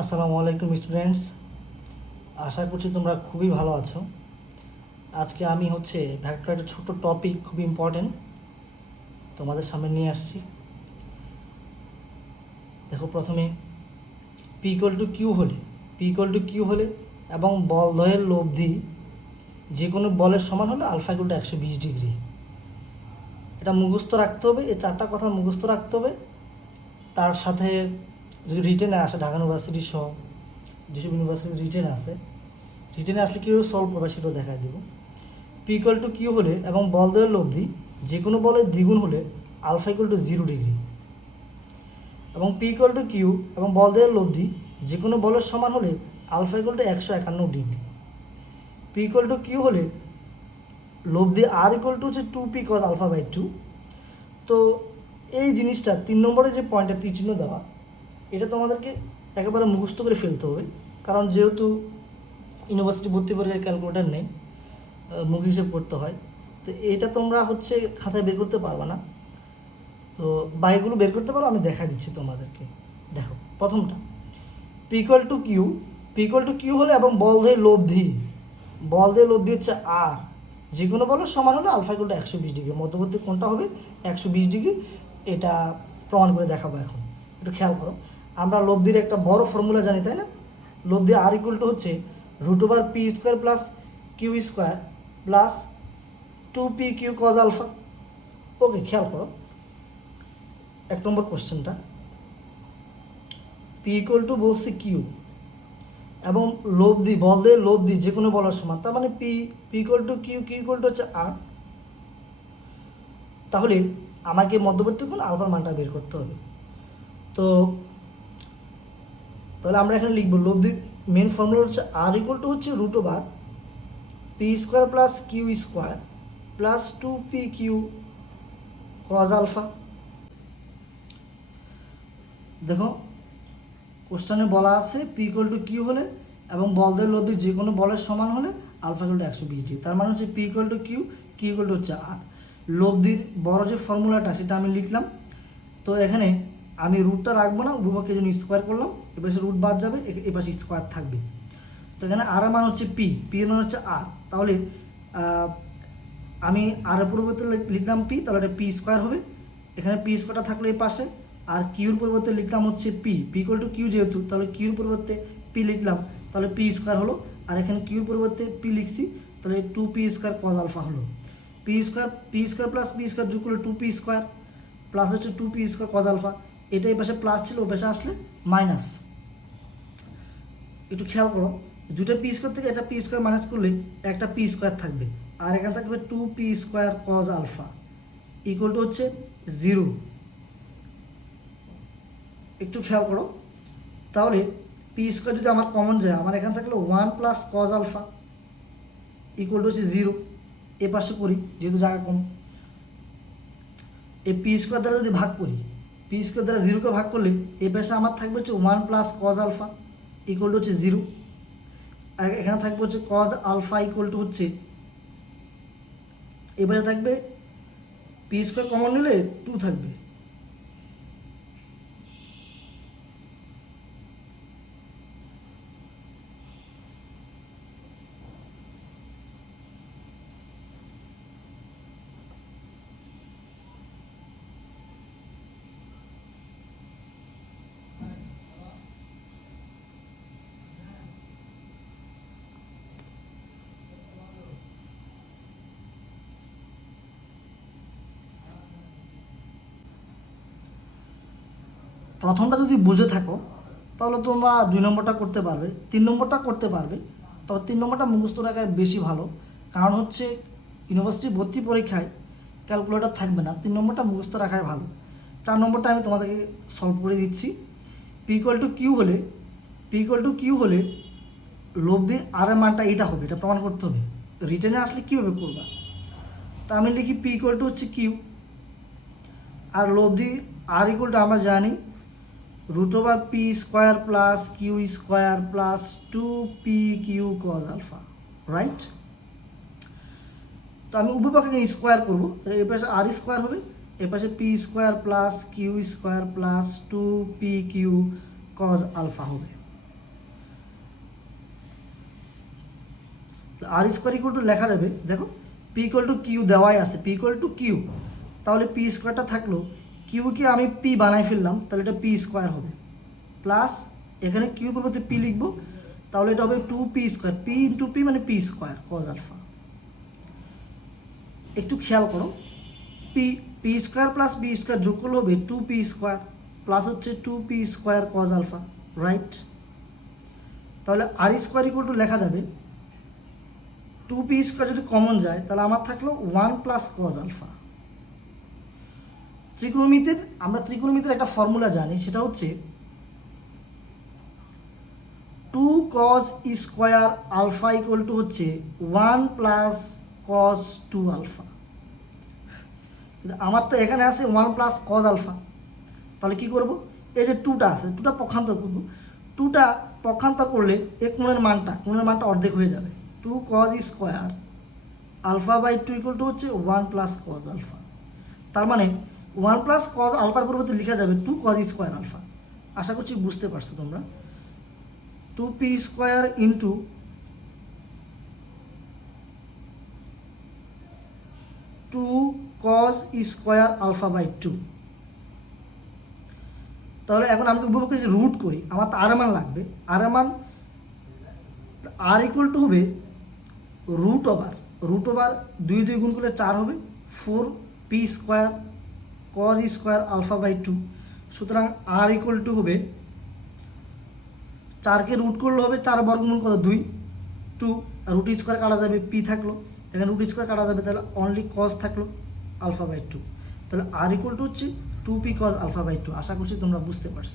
আসসালামু আলাইকুম স্টুডেন্টস আশা করছি তোমরা খুবই ভালো আছো। আজকে আমি হচ্ছে ভ্যাক্টর একটা ছোটো টপিক খুব ইম্পর্টেন্ট তোমাদের সামনে নিয়ে আসছি। দেখো প্রথমে পি ইকুয়াল টু কিউ হলে পি ইকুয়াল টু কিউ হলে এবং বল দয়ের লব্ধি যে কোনো বলের সমান হলে আলফা টু একশো বিশ ডিগ্রি। এটা মুখস্থ রাখতে হবে, এই চারটা কথা মুখস্থ রাখতে হবে। তার সাথে যদি রিটেনে আসে, ঢাকা ইউনিভার্সিটি সহ, যেসব ইউনিভার্সিটি রিটেনে আসে রিটেনে আসলে কীভাবে সলভ করবে সেটাও দেখায় দেবো। পি টু কিউ হলে এবং বল দয়ের লব্ধি, যে কোনো বলের দ্বিগুণ হলে alpha equal to zero degree এবং পি টু কিউ এবং বল দয়ের লব্ধি, যে কোনো বলের সমান হলে আলফা ইকুয়াল টু একশো একান্ন ডিগ্রি। পি টু কিউ হলে লব্ধি আর ইকুয়াল টু হচ্ছে two P cos alpha by two তো এই জিনিসটা তিন নম্বরে যে পয়েন্টটা তীর চিহ্ন দেওয়া এটা তোমাদেরকে একেবারে মুখস্থ করে ফেলতে হবে। কারণ যেহেতু ইউনিভার্সিটি ভর্তি পরীক্ষায় ক্যালকুলেটার নেই মুখ হিসেব করতে হয়। তো এটা তোমরা হচ্ছে খাতায় বের করতে পারবে না। তো বাইকগুলো বের করতে পারো, আমি দেখা দিচ্ছি তোমাদেরকে। দেখো, প্রথমটা P equal to Q P equal to Q হলে এবং বল দিয়ে লব্ধি বল দিয়ে লব্ধি হচ্ছে আর যে কোনো বলের সমান হলে আলফা ইকুয়াল টু একশো বিশ ডিগ্রি মধ্যবর্তী কোনটা হবে একশো বিশ ডিগ্রি এটা প্রমাণ করে দেখাবো এখন। একটু খেয়াল করো। আমরা লব্ধির একটা বড় ফর্মুলা জানি, তাই না? লব্ধি আর ইকুয়াল টু হচ্ছে root over P square plus Q square plus two P Q cos alpha okay খেয়াল করো। এক নম্বর কোশ্চেনটা পি ইকুয়াল টু বলছে কিউ এবং লব্ধি বল দিয়ে লব্ধি যে কোনো বলার সমান। তার মানে P P equal to Q Q equal to হচ্ছে আর তাহলে আমাকে মধ্যবর্তী কোণ আলফার মানটা বের করতে হবে। তো তাহলে আমরা এখানে লিখব লব্ধি মেন ফর্মুলা হচ্ছে আর ইকুয়াল টু হচ্ছে root over P square plus Q square plus two P Q cos alpha দেখো কোশ্চানে বলা আছে পি ইকুয়াল টু কিউ হলে এবং বলদের লব্ধি যে কোনো বলের সমান হলে আলফা ইকুয়াল টু একশো বিশ ডিগ্রি তার মানে হচ্ছে P equal to Q Q equal to হচ্ছে আর লব্ধির বড় যে ফর্মুলাটা সেটা আমি লিখলাম। তো এখানে আমি রুটটা রাখব না উপপক্ষে জন্য স্কোয়ার করলাম এপাশে রুট বাদ যাবে এপাশে স্কোয়ার থাকবে। তো এখানে আর মান হচ্ছে পি পি এর মান হচ্ছে আর তাহলে আমি আর পরিবর্তে লিখলাম পি তাহলে এটা পি স্কোয়ার হবে। এখানে পি স্কোয়ারটা থাকলে এই পাশে, আর কিউর পরিবর্তে লিখলাম হচ্ছে P P equal to Q যেহেতু, তাহলে কিউর পরিবর্তে পি লিখলাম, তাহলে পি স্কোয়ার হলো। আর এখানে কিউর পরিবর্তে পি লিখছি, তাহলে two P square cos alpha হলো। P square P square plus P square যোগ করলে টু পি স্কোয়ার প্লাস হচ্ছে two P square cos alpha এটা এই পাশে প্লাস ছিল, ও পাশে আসলে মাইনাস একটু খেয়াল করো, দুটো পি স্কোয়ার থেকে একটা পি স্কোয়ার মাইনাস করলে একটা পি স্কোয়ার থাকবে, আর এখানে থাকবে two P square cos alpha equal to হচ্ছে জিরো একটু খেয়াল করো, তাহলে পি স্কোয়ার যদি আমার কমন যায়, আমার এখানে থাকলে one plus cos alpha equal to হচ্ছে জিরো এ পাশে করি, যেহেতু জায়গা কম এই পি স্কোয়ার দ্বারা যদি ভাগ করি পি স্কোয়ার দ্বারা জিরোকে ভাগ করলে এই পাশে আমার থাকবে হচ্ছে one plus cos alpha equal to হচ্ছে জিরো আর এখানে থাকবে হচ্ছে কজ আলফা ইকুয়াল টু হচ্ছে এবারে থাকবে পি স্কোয়ার কমন নিলে টু থাকবে। প্রথমটা যদি বুঝে থাকো, তাহলে তোমরা দুই নম্বরটা করতে পারবে। তিন নম্বরটা করতে পারবে, তবে তিন নম্বরটা মুখস্থ রাখায় বেশি ভালো। কারণ হচ্ছে, ইউনিভার্সিটি ভর্তি পরীক্ষায় ক্যালকুলেটর থাকবে না, তিন নম্বরটা মুখস্থ রাখাই ভালো। চার নম্বরটা আমি তোমাদেরকে সলভ করে দিচ্ছি। পি টু কিউ হলে পি টু কিউ হলে লব্ধি আর মানটা এটা হবে, এটা প্রমাণ করতে হবে। রিটার্নে আসলে কীভাবে করবা? তা আমি লিখি পি টু হচ্ছে কিউ আর লব্ধি আর ইকুয়াল টু আমরা জানি root over P square plus Q square plus two P Q cos alpha right তো আমি উপপাকে স্কোয়ার করব। এ পাশে আর স্কোয়ার হবে, এ পাশে P square plus Q square plus two P Q cos alpha হবে। আর স্কোয়ার ইকুয়াল টু লেখা যাবে, দেখো, পি ইকুয়াল টু কিউ দেওয়াই আছে, পি ইকুয়াল টু কিউ। তাহলে পি স্কোয়ারটা থাকল কিউকে আমি পি বানাই ফেললাম, তাহলে এটা পি স্কোয়ার হবে। প্লাস এখানে কিউ পরিবর্তে পি লিখব, তাহলে এটা হবে two p square p into p মানে পি স্কোয়ার কজ আলফা একটু খেয়াল করো p p square plus b square যোগ করলে হবে টু পি স্কোয়ার প্লাস হচ্ছে two p square cos alpha right তাহলে আর স্কোয়ার ইকুয়াল টু লেখা যাবে টু পি স্কোয়ার যদি কমন যায়, তাহলে আমার থাকল ওয়ান প্লাস কজ আলফা ত্রিকোণমিতির, আমরা ত্রিকোণমিতির একটা ফর্মুলা জানি, সেটা হচ্ছে two cos square alpha equal to হচ্ছে one plus cos two alpha কিন্তু আমার তো এখানে আছে ওয়ান প্লাস কজ আলফা তাহলে কি করব? এই যে টুটা আছে টুটা পক্ষান্তর করব। টুটা পক্ষান্তর করলে এ কোণের মানটা কোণের মানটা অর্ধেক হয়ে যাবে। Two cos square alpha by two equal to হচ্ছে ওয়ান প্লাস কজ আলফা তার মানে ওয়ান প্লাস কজ আলফার পরিবর্তে লেখা যাবে টু কজ স্কোয়ার আলফা আশা করছি বুঝতে পারছ তোমরা। Two P square into two cos square alpha by two তাহলে এখন আমি উপভোগ যে রুট করি, আমার তো আর মান লাগবে। আর মান আর ইকুয়াল টু হবে রুট ওভার রুট ওভার দুই দুই গুণ করলে চার হবে। Four P square cos square alpha by two সুতরাং আর ইকুয়াল টু হবে চারকে রুট করলে হবে চার বর্গমূল কত? দুই। টু রুট স্কোয়ার কাটা যাবে পি থাকল। এখানে রুট স্কোয়ার কাটা যাবে, তাহলে অনলি কজ থাকল আলফা বাই টু তাহলে আর ইকুয়াল টু হচ্ছে two P cos alpha by two আশা করছি তোমরা বুঝতে পারছ।